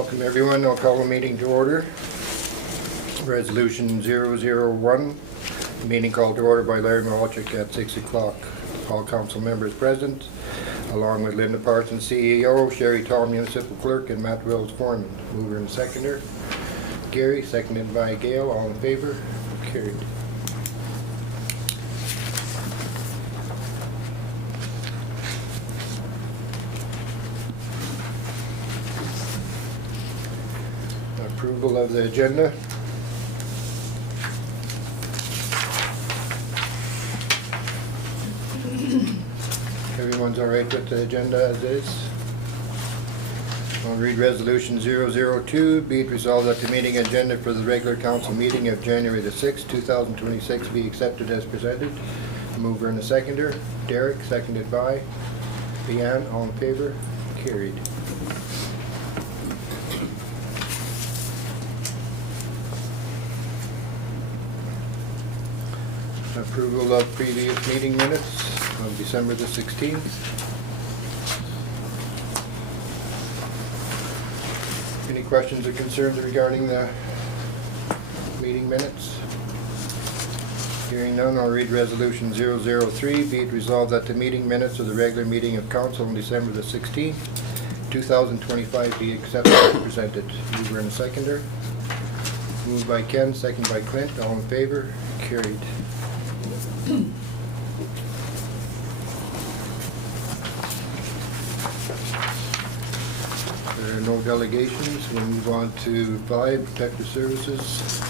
Welcome everyone. I'll call the meeting to order. Resolution 001. Meeting called to order by Larry Malchuk at 6 o'clock. All council members present, along with Linda Parsons, CEO, Sherry Tall, Municipal Clerk, and Matt Wills, Foreman. Mover and seconder. Gary, seconded by Gail. All in favor? Carried. Approval of the agenda. Everyone's all right with the agenda as is? I'll read resolution 002. Be it resolved that the meeting agenda for the regular council meeting of January the 6th, 2026 be accepted as presented. Mover and a seconder. Derek, seconded by Leanne. All in favor? Carried. Approval of previous meeting minutes of December the 16th. Any questions or concerns regarding the meeting minutes? Hearing none, I'll read resolution 003. Be it resolved that the meeting minutes of the regular meeting of council on December the 16th, 2025 be accepted as presented. Mover and a seconder. Moved by Ken, second by Clint. All in favor? Carried. There are no delegations. We'll move on to 5, Protective Services.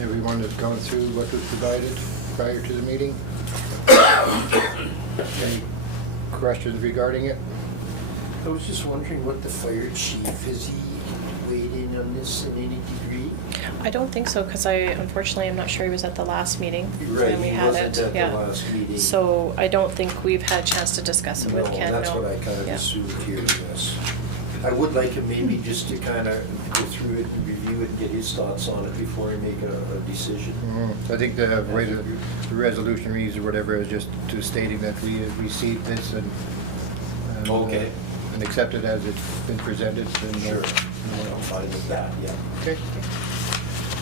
Everyone has gone through what was provided prior to the meeting. Any questions regarding it? I was just wondering what the fire chief, is he weighed in on this in any degree? I don't think so, because unfortunately, I'm not sure he was at the last meeting. Right, when we he had wasn't it. at Yeah. the last meeting. So I don't think we've had a chance to discuss it with Ken. That's no. what I kind of Yeah. assumed here, yes. I would like him maybe just to kind of go through it and review it and get his thoughts on it before he make a decision. I think the way the resolution reads or whatever is just to stating that we have received this and Okay. And accept it as it's been presented. And, Sure. I'm fine with that, yeah. Okay.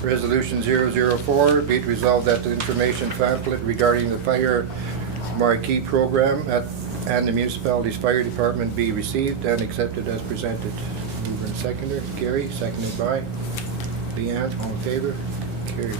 Resolution 004. Be it resolved that the information pamphlet regarding the fire marquee program and the municipality's fire department be received and accepted as presented. Mover and seconder. Gary, seconded by Leanne. All in favor? Carried.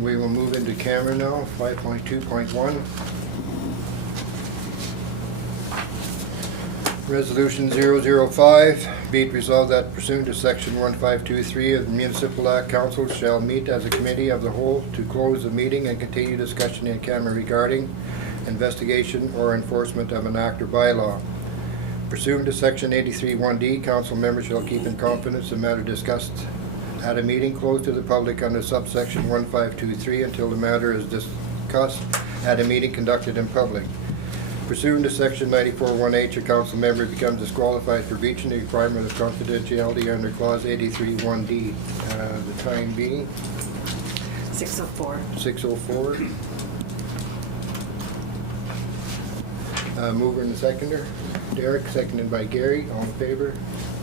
We will move into camera now, 5.2.1. Resolution 005. Be it resolved that pursuant to section 1523 of the Municipal Act, council shall meet as a committee of the whole to close the meeting and continue discussion in camera regarding investigation or enforcement of an act or bylaw. Pursuant to section 83(1)D, council members shall keep in confidence the matter discussed at a meeting closed to the public under subsection 1523 until the matter is discussed at a meeting conducted in public. Pursuant to section 94(1)H, a council member becomes disqualified for breaching the requirement of confidentiality under clause 83(1)D. The time being 6:04. 6:04. Mover and seconder. Derek, seconded by Gary. All in favor?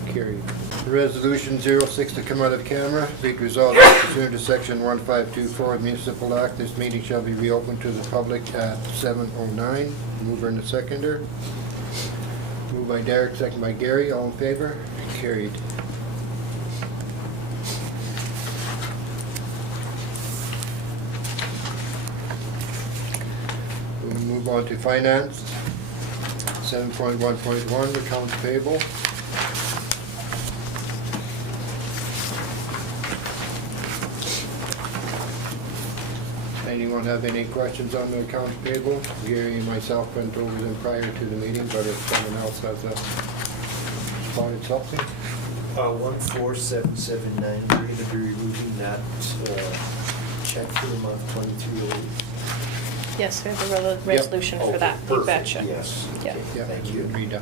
Carried. Resolution 06 to come out of camera. Be it resolved that pursuant to section 1524 of the Municipal Act, this meeting shall be reopened to the public at 7:09. Mover and seconder. Moved by Derek, seconded by Gary. All in favor? Carried. We'll move on to finance. 7.1.1, accounts payable. Anyone have any questions on the accounts payable? Gary and myself went over them prior to the meeting, but if someone else has a Spotted something? 14779, we're going to be removing that check for the month 2308. Yes, we have a resolution for Okay, that, you perfect, betcha. Yes. Yeah. Okay, Yeah, Thank you. read that.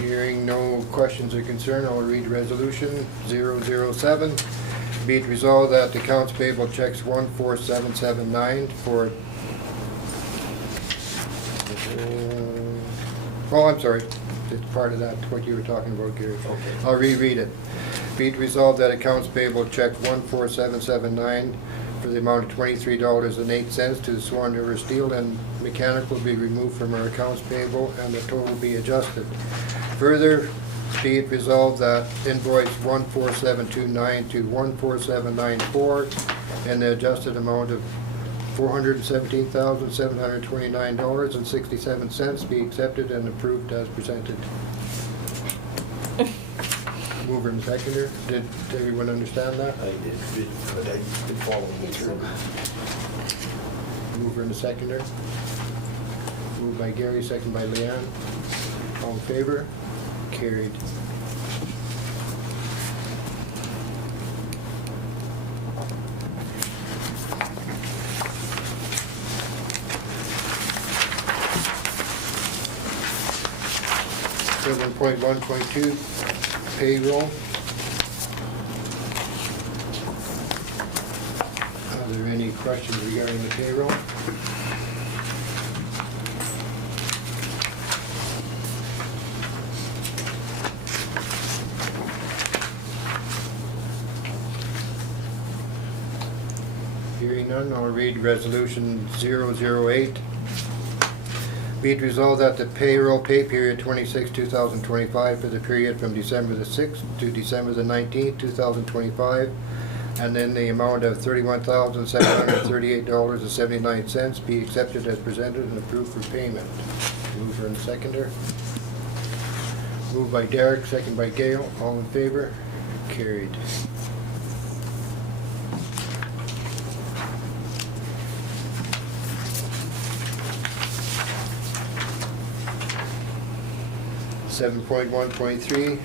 Hearing no questions or concern, I'll read resolution 007. Be it resolved that the accounts payable checks 14779 for oh, I'm sorry. It's part of that, what you were talking about, Gary. Okay. I'll reread it. Be it resolved that accounts payable check 14779 for the amount of $23.08 to the Swan River Steel and Mechanical be removed from our accounts payable and the total be adjusted. Further, be it resolved that invoice 14729 to 14794 and the adjusted amount of $417,729.67 be accepted and approved as presented. Mover and seconder. Did everyone understand that? I did, but I've been following it through. Mover and seconder. Moved by Gary, second by Leanne. All in favor? Carried. Seven point 1.2 payroll. Are there any questions regarding the payroll? Hearing none, I'll read resolution 008. Be it resolved that the payroll pay period 26/2025 for the period from December the 6th to December the 19th, 2025, and then the amount of $31,738.79 be accepted as presented and approved for payment. Mover and seconder. Moved by Derek, second by Gail. All in favor? Carried. Seven point 1.3,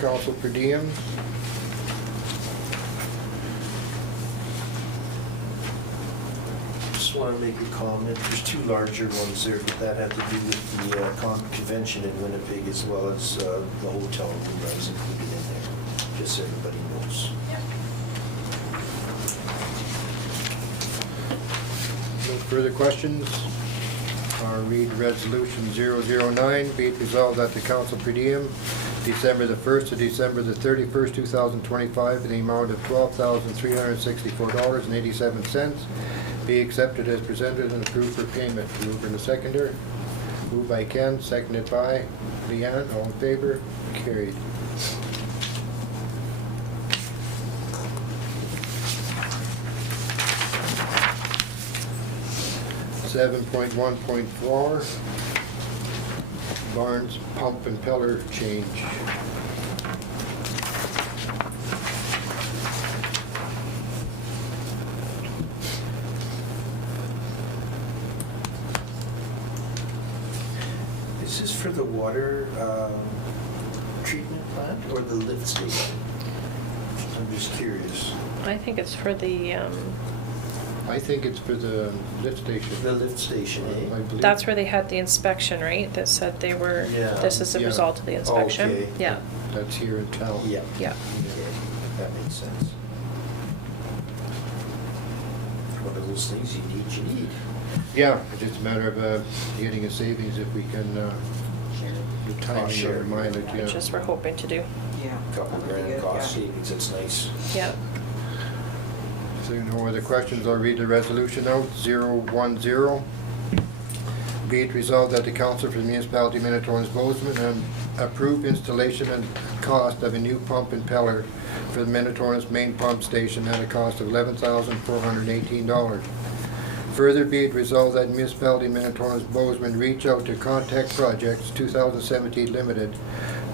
council per diem. Just want to make a comment. There's two larger ones there, but that had to do with the convention in Winnipeg as well as the hotel room that was included in there. Just so everybody knows. No further questions? I'll read resolution 009. Be it resolved that the council per diem, December the 1st to December the 31st, 2025, in the amount of $12,364.87 be accepted as presented and approved for payment. Mover and seconder. Moved by Ken, seconded by Leanne. All in favor? Carried. Seven point 1.4, Barnes pump and peller change. Is this for the water treatment plant or the lift station? I'm just curious. I think it's for the, I think it's for the lift station. The lift station, I eh? believe. that's where they had the inspection, right? That said they were, Yeah. this is a Yeah. result of the inspection. Okay. Yeah, That's here in town. Yeah. yeah. Okay, that makes sense. One of those things you need. Yeah, it's just a matter of getting a savings if we can, the timing share. of the mileage, yeah. Which is we're hoping to do. Yeah. Couple That'd be grand good, cost yeah. savings, it's nice. Yeah. So no other questions, I'll read the resolution out, 010. Be it resolved that the council for the municipality of Minitonas-Bowsman and approve installation and cost of a new pump and peller for the Minitonas main pump station at a cost of $11,418. Further be it resolved that municipality of Minitonas-Bowsman reach out to Contact Projects 2017 Limited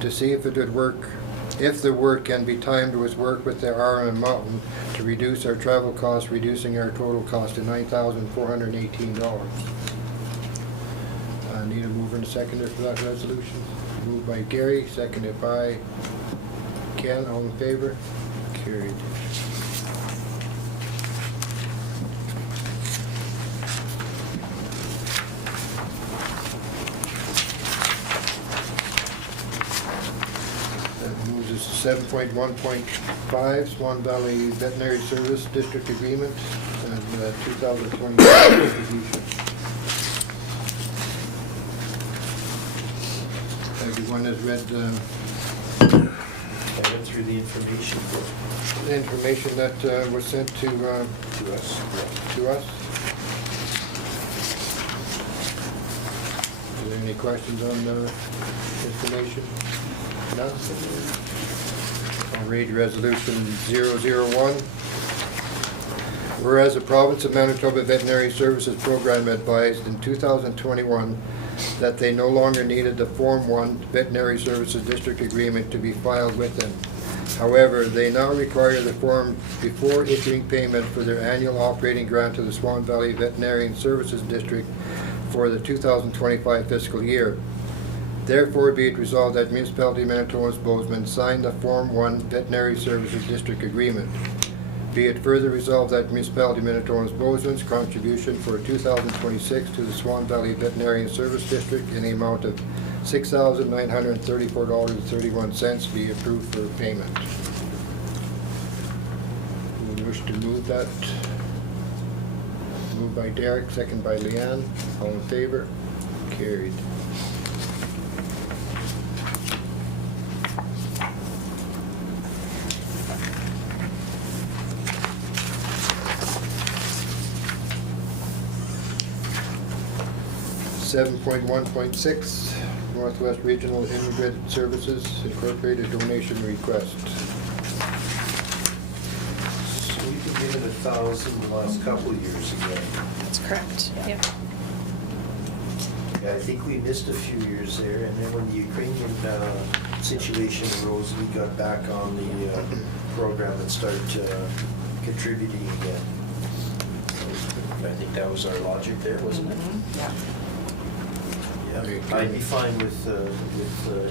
to see if it would work, if the work can be timed with work with the RM Mountain to reduce our travel costs, reducing our total cost to $9,418. Need a mover and a seconder for that resolution. Moved by Gary, seconded by Ken. All in favor? Carried. That moves us to 7.1.5, Swan Valley Veterinary Service District Agreement and 2020 distribution. Everyone has read I went through the information the information that was sent to us. us. Are there any questions on the information? None? I'll read Resolution 001. Whereas the Province of Manitoba Veterinary Services Program advised in 2021 that they no longer needed the Form 1 Veterinary Services District Agreement to be filed with them. However, they now require the form before issuing payment for their annual operating grant to the Swan Valley Veterinarian Services District for the 2025 fiscal year. Therefore, be it resolved that Municipality Minitonas-Bowsman sign the Form 1 Veterinary Services District Agreement. Be it further resolved that Municipality Minitonas-Bowsman's contribution for 2026 to the Swan Valley Veterinarian Service District in the amount of $6,934.31 be approved for payment. Who wish to move that? Moved by Derek, second by Leanne. All in favor? Carried. Seven point 1.6, Northwest Regional Immigrant Services Incorporated donation request. So we've been given 1,000 the last couple of years again. That's correct, yep. Yeah, I think we missed a few years there, and then when the Ukrainian situation arose, we got back on the program and started contributing again. I think that was our logic there, wasn't it? Yeah. Yeah, I'd be fine with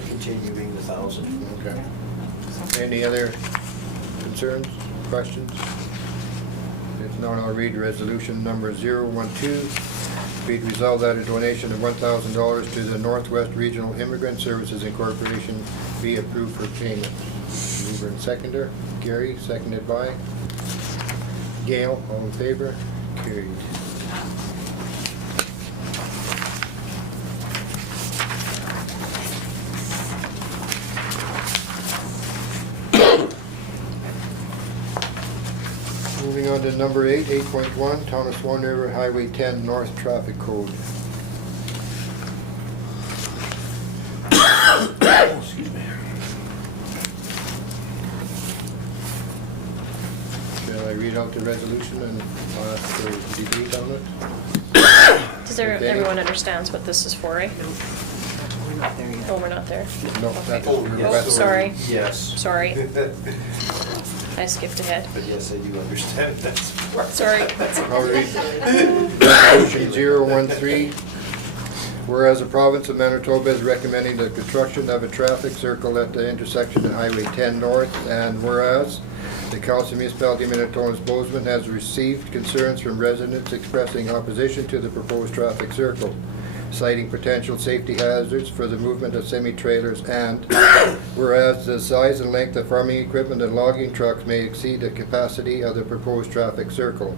continuing the 1,000. Okay. Any other concerns, questions? If not, I'll read resolution number 012. Be it resolved that a donation of $1,000 to the Northwest Regional Immigrant Services Incorporation be approved for payment. Mover and seconder. Gary, seconded by Gail. All in favor? Carried. Moving on to number 8, 8.1, Town of Swan River Highway 10 North Traffic Code. Excuse me. Shall I read out the resolution and ask for debate on it? Everyone understands what this is for, right? We're not there yet. Oh, we're not there? No, that's Oh, your yes. request. Sorry. Yes. Sorry. I skipped ahead. But yes, I do understand that. Sorry. I'll read Resolution 013. Whereas the province of Manitoba is recommending the construction of a traffic circle at the intersection of Highway 10 North, and whereas the Council of Municipality of Minitonas-Bowsman has received concerns from residents expressing opposition to the proposed traffic circle, citing potential safety hazards for the movement of semi-trailers, and whereas the size and length of farming equipment and logging trucks may exceed the capacity of the proposed traffic circle.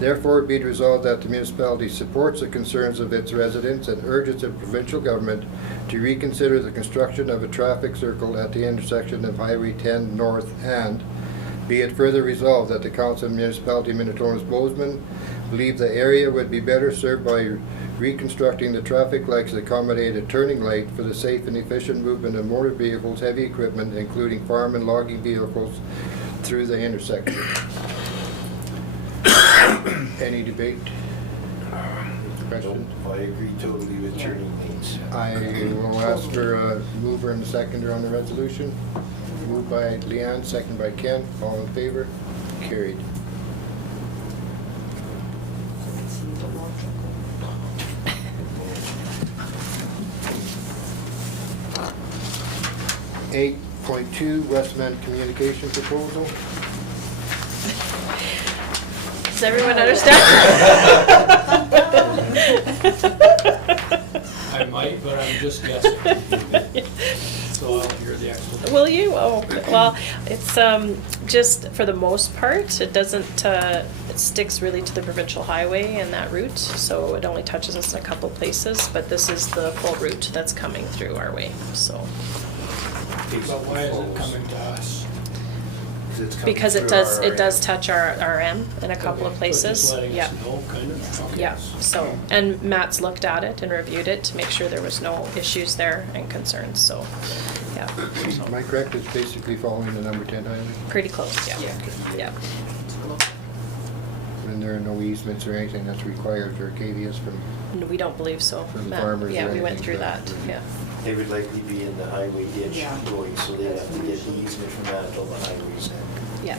Therefore, be it resolved that the municipality supports the concerns of its residents and urges the provincial government to reconsider the construction of a traffic circle at the intersection of Highway 10 North, and be it further resolved that the Council of Municipality of Minitonas-Bowsman believe the area would be better served by reconstructing the traffic lights to accommodate a turning light for the safe and efficient movement of motor vehicles, heavy equipment, including farm and logging vehicles, through the intersection. Any debate? Questions? I agree totally with turning lanes. I will ask for a mover and a seconder on the resolution. Moved by Leanne, second by Ken. All in favor? Carried. 8.2 Westman Communication Proposal. Does everyone understand? I might, but I'm just guessing. So I'll hear the explanation. Will you? Oh, well, it's just for the most part, it doesn't, it sticks really to the provincial highway and that route, so it only touches us in a couple places, but this is the full route that's coming through our way, so. But why is it coming to us? Because it does touch our RM in a couple of Okay, so places. just letting Yeah. us know, kind of? Okay. Yeah, so, and Matt's looked at it and reviewed it to make sure there was no issues there and concerns, so, yeah. So, Am I correct? It's basically following the number 10 highway? pretty close, yeah. Yeah. And there are no easements or anything that's required for KVS from, No, we don't believe so. For the Matt. farmers Yeah, or we went anything, through but- that, yeah. They would likely be in the highway ditch Yeah. going, so they'd have to get the easement from that until the highway's in. Yeah,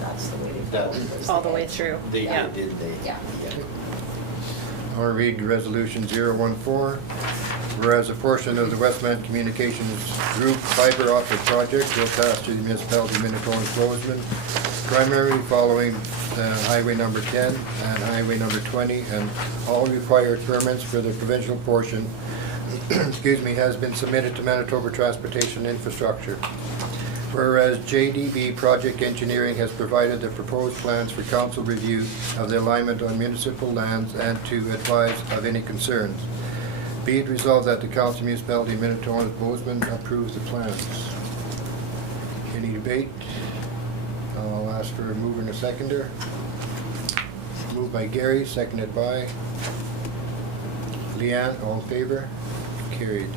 That's the way they That- go. all the way through, They yeah. did, they? Yeah. I'll read Resolution 014. Whereas a portion of the Westman Communications Group fiber optic project will pass through the municipality of Minitonas-Bowsman, primarily following Highway number 10 and Highway number 20, and all required permits for the provincial portion excuse me, has been submitted to Manitoba Transportation Infrastructure. Whereas JDB Project Engineering has provided the proposed plans for council review of the alignment on municipal lands and to advise of any concerns. Be it resolved that the Council Municipality of Minitonas-Bowsman approves the plans. Any debate? I'll ask for a mover and a seconder. Moved by Gary, seconded by Leanne. All in favor? Carried.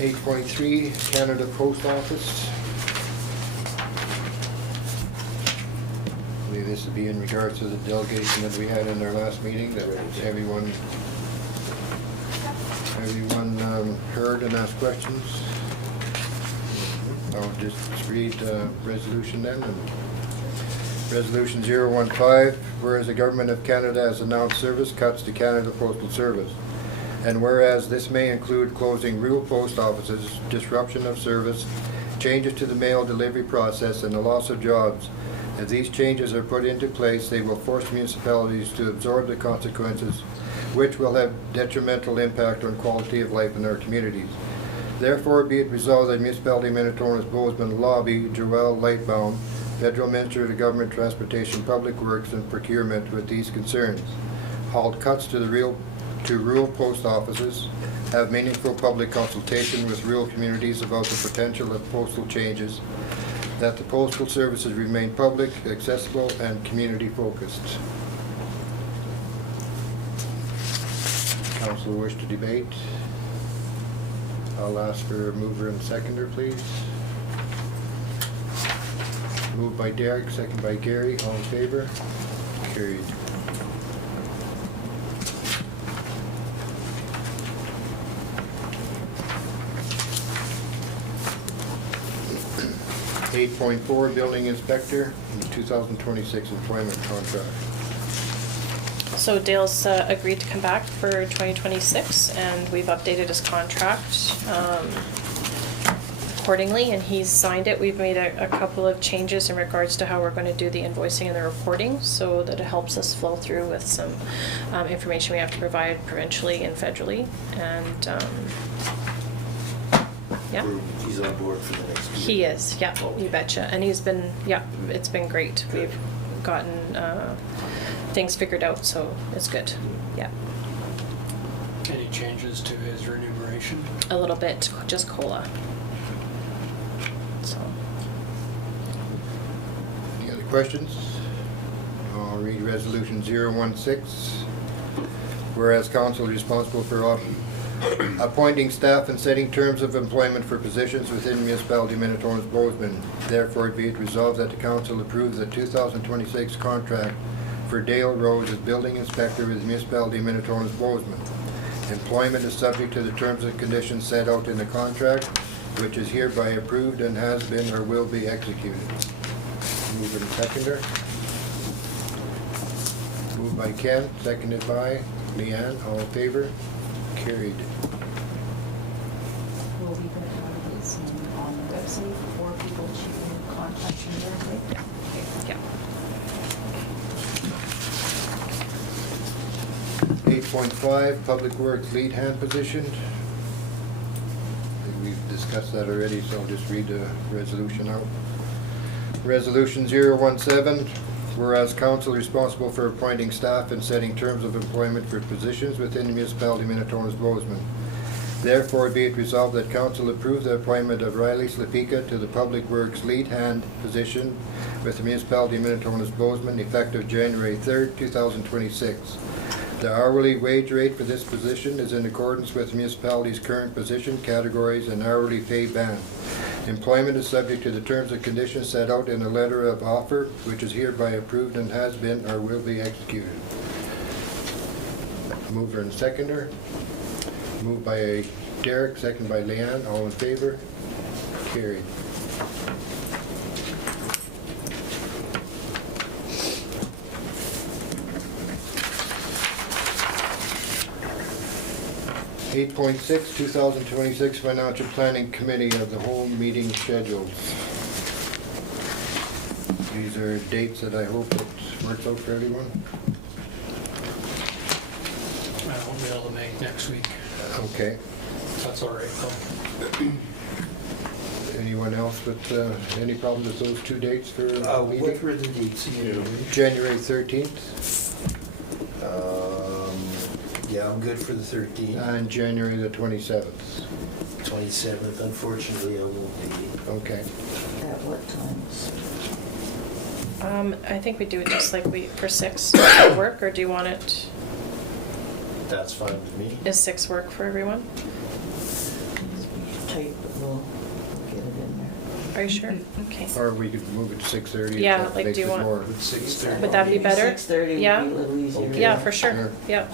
Eight point three, Canada Post Office. I believe this would be in regards to the delegation that we had in our last meeting, that everyone heard and asked questions. I'll just read the resolution then. Resolution 015, whereas the Government of Canada has announced service cuts to Canada Postal Service. And whereas this may include closing rural post offices, disruption of service, changes to the mail delivery process, and the loss of jobs. If these changes are put into place, they will force municipalities to absorb the consequences, which will have detrimental impact on quality of life in our communities. Therefore, be it resolved that Municipality of Minitonas-Bowsman lobby Joel Lightbound, Federal Minister of the Government, Transportation, Public Works, and Procurement with these concerns. Halt cuts to rural post offices, have meaningful public consultation with rural communities about the potential of postal changes, that the postal services remain public, accessible, and community-focused. Council wish to debate? I'll ask for a mover and seconder, please. Moved by Derek, second by Gary. All in favor? Carried. Eight point four, Building Inspector, 2026 employment contract. So Dale's agreed to come back for 2026, and we've updated his contract accordingly, and he's signed it. We've made a couple of changes in regards to how we're going to do the invoicing and the reporting, so that it helps us flow through with some information we have to provide provincially and federally. And yeah. He's on board for the next meeting. He is, yeah, you betcha. And he's been, yeah, it's been great. Good. We've gotten things figured out, so it's good, yeah. Any changes to his remuneration? A little bit, just COLA. So, Any other questions? I'll read Resolution 016. Whereas council is responsible for appointing staff and setting terms of employment for positions within the municipality of Minitonas-Bowsman. Therefore, be it resolved that the council approves the 2026 contract for Dale Rose as building inspector with the municipality of Minitonas-Bowsman. Employment is subject to the terms and conditions set out in the contract, which is hereby approved and has been or will be executed. Mover and seconder. Moved by Ken, seconded by Leanne. All in favor? Carried. Will we put these on the website for people to contact you directly? Yeah. 8.5, Public Works lead hand position. I think we've discussed that already, so I'll just read the resolution out. Resolution 017, whereas council responsible for appointing staff and setting terms of employment for positions within the municipality of Minitonas-Bowsman. Therefore, be it resolved that council approve the appointment of Riley Slapika to the Public Works lead hand position with the municipality of Minitonas-Bowsman effective January 3rd, 2026. The hourly wage rate for this position is in accordance with the municipality's current position, categories, and hourly pay band. Employment is subject to the terms and conditions set out in a letter of offer, which is hereby approved and has been or will be executed. Mover and seconder. Moved by Derek, second by Leanne. All in favor? Carried. Eight point six, 2026 Financial Planning Committee of the whole meeting schedules. These are dates that I hope it works out for everyone. I won't be able to make next week. Okay. That's all right, though. Anyone else with any problems with those two dates for What meeting? were the dates again? January 13th Yeah, I'm good for the 13th. and January the 27th. 27th, unfortunately, I won't be. Okay. At what times? I think we do it just like for 6. Does that work, or do you want it, That's fine with me. is 6 work for everyone? Tight, but we'll get it in there. Are you sure? Okay. Or we could move it to 6:30. if Yeah, that like, makes do you it want- more- Would 6:30? Would that be better? 6:30 would be Yeah. a little easier. Okay. Yeah, for Sure. sure. Yeah.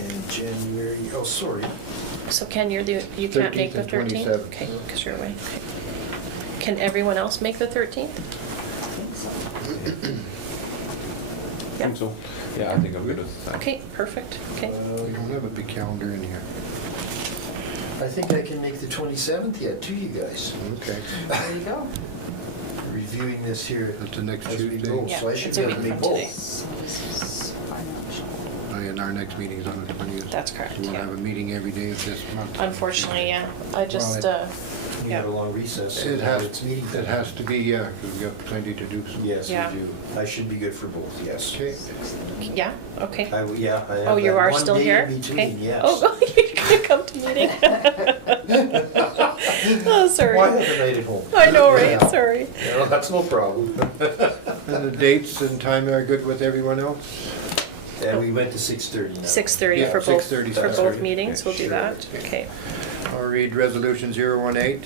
And January, oh, sorry. So Ken, you can't make the 13th and 13th? 27th. Okay, because you're away. Okay. Can everyone else make the 13th? I think so. Yeah. think so. Yeah, I think I'm good with that. Okay, perfect. Okay. We don't have a big calendar in here. I think I can make the 27th yet, too, you guys. Okay. There you go. Reviewing this here That's the next as we Tuesday. go, Yeah, so I should it's be a able to week make from today. both. So this is financial. And our next meeting is on the 20th. That's correct, So we'll yeah. have a meeting every day of this month. Unfortunately, yeah. I just, We yeah. have a long recess. so It now has, it's meeting it time. has to be, yeah, because we've got plenty to do. So. Yes, Yeah. we do. I should be good for both, yes. Okay. Yeah, okay. I have Oh, you that are one still day here? in between, Okay. yes. Oh, you're gonna come to meeting? Oh, sorry. Why have a night at home? I know, right? Yeah. Sorry. No, that's no problem. And the dates and time are good with everyone else? And we went to 6:30 now. 6:30 Yeah, for both, 6:30, for both 6:30. meetings, we'll do Sure. that. Okay. I'll read Resolution 018.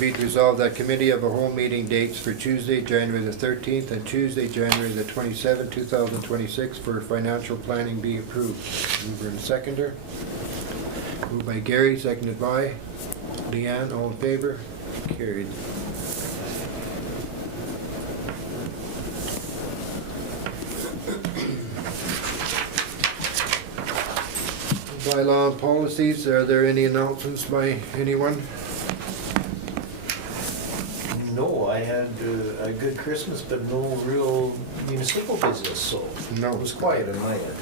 Be it resolved that committee of a whole meeting dates for Tuesday, January the 13th and Tuesday, January the 27th, 2026 for financial planning be approved. Mover and seconder. Moved by Gary, seconded by Leanne. All in favor? Carried. Bylaw and policies, are there any announcements by anyone? No, I had a good Christmas, but no real municipal business, so No. it was quiet on my end.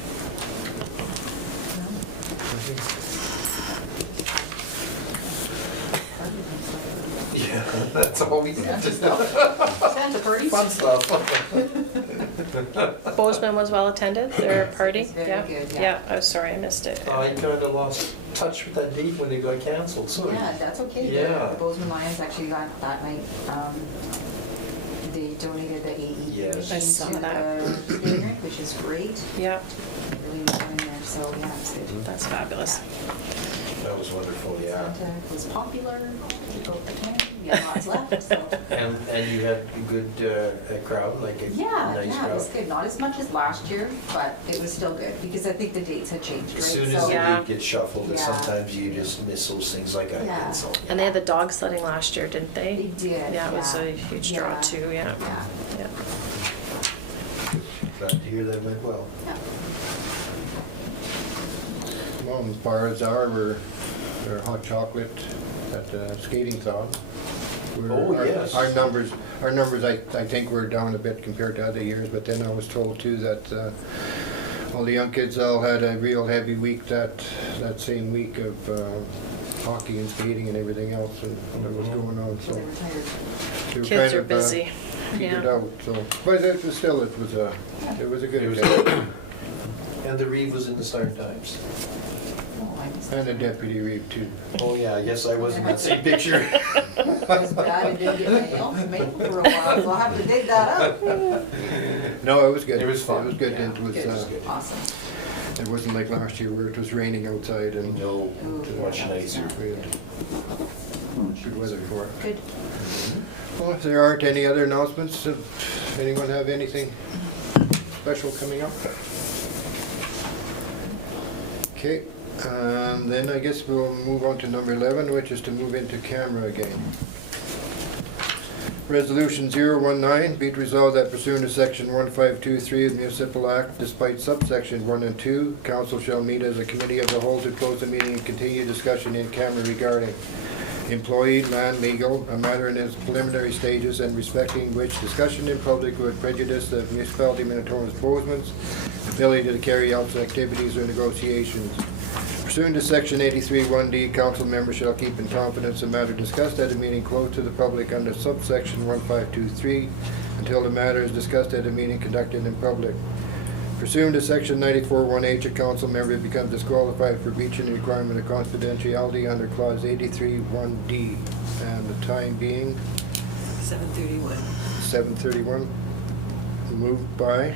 Yeah, that's all we did just now. Santa parties? Fun stuff. Bozeman was well attended, their party? It's very Yeah. good, yeah. Yeah, I was sorry, I missed it. I kinda lost touch with that date when they got canceled, so. Yeah, that's okay. Yeah. The Bozeman Lions actually got that night, they donated the AED Yes. machine I saw to that. the skating rink, which is great. Yeah, Really enjoying there, so yeah, it's good. that's fabulous. That was wonderful, yeah. Santa was popular, people attended, we had lots left, so. And you had a good crowd, like a Yeah, nice yeah, it was crowd? good. Not as much as last year, but it was still good, because I think the dates had changed, right? As soon as So- the Yeah. date gets shuffled, and Yeah. sometimes you just miss those things like I Yeah. did, so. And they had the dog sledding last year, didn't they? They did, Yeah, it was yeah. a huge draw Yeah. too, yeah. Yeah. Yeah. Glad to hear that went well. Yeah. Well, as far as our hot chocolate at the skating zone. Oh, yes. Our numbers, I think we're down a bit compared to other years, but then I was told too that all the young kids all had a real heavy week that same week of hockey and skating and everything else and that was going on, So so. they were tired. they were Kids kind are of, busy. Figured Yeah. out, so, but it was still, it was a good It was day. And the Reeve was in the Star Times. Oh, I missed And the it. deputy reeve too. Oh, yeah, I guess I was in that same picture. It's bad, I didn't get my elf mail for a while, so I'll have to dig that up. No, it was good. It was fun. It was good, Yeah, it was, good. Awesome. it wasn't like last year where it was raining outside and. No, much nicer. We had good weather for it. Good. Well, if there aren't any other announcements, anyone have anything special coming up? Okay, then I guess we'll move on to number 11, which is to move into camera again. Resolution 019, be it resolved that pursuant to section 1523 of the Municipal Act, despite subsection 1 and 2, council shall meet as a committee of the whole to close the meeting and continue discussion in camera regarding employee, non-legal, a matter in its preliminary stages and respecting which discussion in public would prejudice the municipality Minitonas-Bowsman's ability to carry out activities or negotiations. Pursuant to section 83(1)D, council members shall keep in confidence the matter discussed at a meeting closed to the public under subsection 1523 until the matter is discussed at a meeting conducted in public. Pursuant to section 94(1)H, a council member becomes disqualified for breaching the requirement of confidentiality under clause 83(1)D. And the time being 7:31. 7:31. Moved by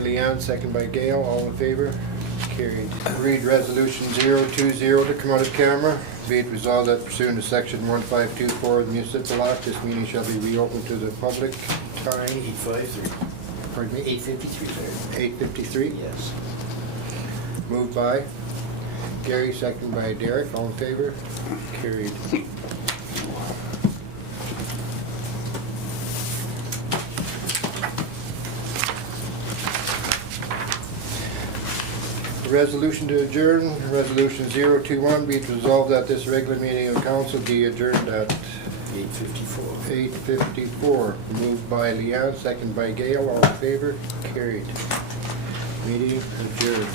Leanne, second by Gail. All in favor? Carried. Read resolution 020 to come out of camera. Be it resolved that pursuant to section 1524 of the Municipal Act, this meeting shall be reopened to the public. Time, 853. pardon me, 853 there. 8:53. Yes. Moved by Gary, second by Derek. All in favor? Carried. Resolution to adjourn, resolution 021, be it resolved that this regular meeting of council be adjourned at 854. 8:54. Moved by Leanne, second by Gail. All in favor? Carried. Meeting adjourned.